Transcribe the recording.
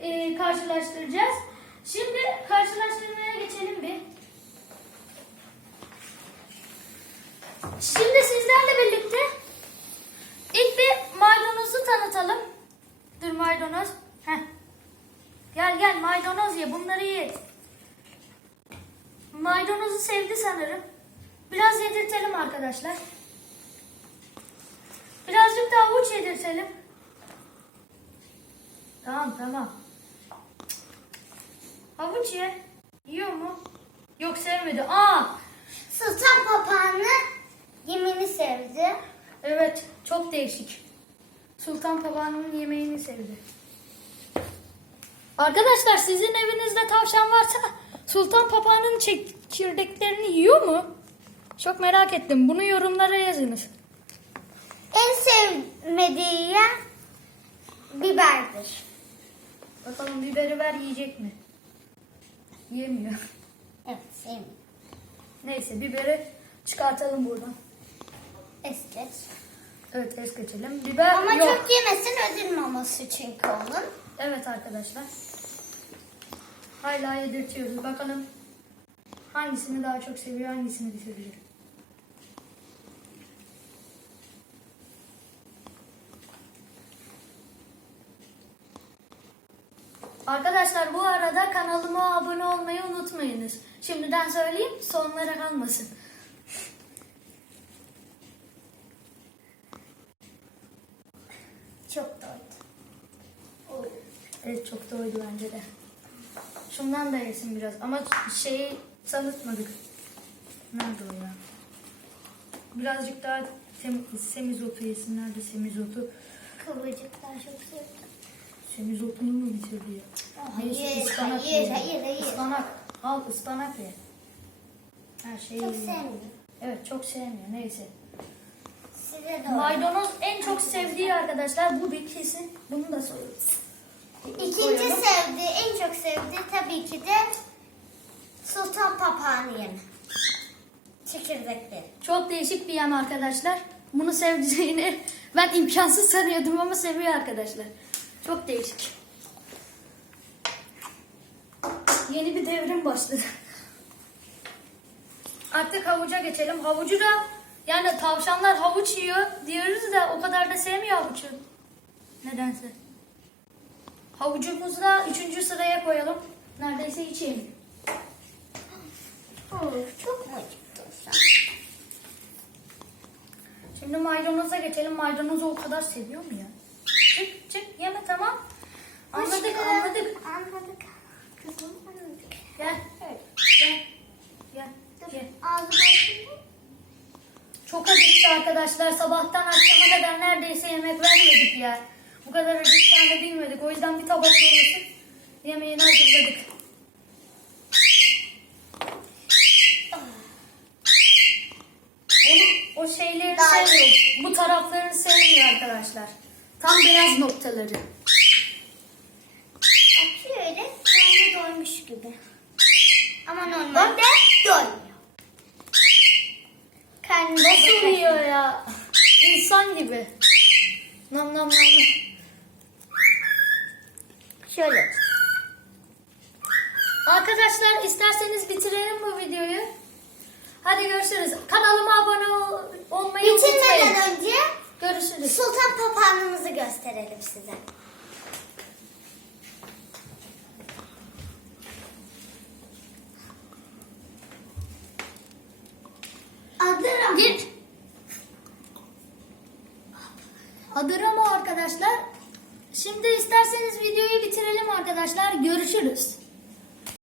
e, karşılaştıracağız. Şimdi karşılaştırmaya geçelim bir. Şimdi sizlerle birlikte ilk bir maydanozu tanıtalım. Dur maydanoz. Heh. Gel gel maydanoz ye bunları ye. Maydanozu sevdi sanırım. Biraz yedirtelim arkadaşlar. Birazcık da havuç yedirtelim. Tamam tamam. Havuç ye. Yiyor mu? Yok sevmedi. Aa! Sultan papağanı yemini sevdi. Evet çok değişik. Sultan papağanının yemeğini sevdi. Arkadaşlar sizin evinizde tavşan varsa sultan papağanın çekirdeklerini yiyor mu? Çok merak ettim. Bunu yorumlara yazınız. En sevmediği yer biberdir. Bakalım biberi ver yiyecek mi? Yemiyor. Evet sevmiyor. Neyse biberi çıkartalım buradan. Esket. Evet es geçelim. Biber Ama yok. çok yemesin ödül maması çünkü onun. Evet arkadaşlar. Hala yedirtiyoruz. Bakalım hangisini daha çok seviyor, hangisini bitirecek. Arkadaşlar bu arada kanalıma abone olmayı unutmayınız. Şimdiden söyleyeyim sonlara kalmasın. Çok doydu. Evet çok doydu bence de. Şundan da yesin biraz ama şeyi tanıtmadık. Nerede o ya? Birazcık daha sem semizotu yesin. Nerede semizotu? Kıvırcıklar çok sevdi. Semizotunu mu bitirdi ya? Neyse, Hayır, ıspanak hayır, hayır, hayır. Ispanak. Al ıspanak ye. Her şeyi Çok yiyor. sevmiyor. Evet çok sevmiyor. Neyse. Size de Maydanoz en çok sevdiği arkadaşlar bu bir kesin. Bunu da söyleyeyim. İkinci Koyalım. sevdiği, en çok sevdiği tabii ki de Sultan papağanı yemi. Çekirdekleri. Çok değişik bir yem arkadaşlar. Bunu sevdiğini ben imkansız sanıyordum ama seviyor arkadaşlar. Çok değişik. Yeni bir devrim başladı. Artık havuca geçelim. Havucu da yani tavşanlar havuç yiyor diyoruz da o kadar da sevmiyor havucu. Nedense. Havucumuzu da üçüncü sıraya koyalım. Neredeyse. Of, çok mu acıktın Şimdi maydanoza geçelim. Maydanozu o kadar seviyor mu ya? Çık çık yeme tamam. Anladık anladık. Anladık. Kızım anladık. Gel Evet. gel. Gel. Gel. Çok acıktı arkadaşlar. Sabahtan akşama kadar neredeyse yemek vermedik ya. Bu kadar acıkacağını bilmedik. O yüzden bir tabak dolusu yemeğini hazırladık. Onu, o şeyleri sevmiyor. Bu taraflarını sevmiyor arkadaşlar. Tam beyaz noktaları. Bak şöyle karnı doymuş gibi. Ama normalde doymuyor. Karnı Nasıl yiyor ya? İnsan gibi. Nam nam nam nam. Şöyle. Arkadaşlar isterseniz bitirelim bu videoyu. Hadi görüşürüz. Kanalıma abone ol- olmayı unutmayın. Bitirmeden önce Görüşürüz. sultan papağanımızı gösterelim size. Adı Ramo. Git. Adı Ramo arkadaşlar. Şimdi isterseniz videoyu bitirelim arkadaşlar. Görüşürüz.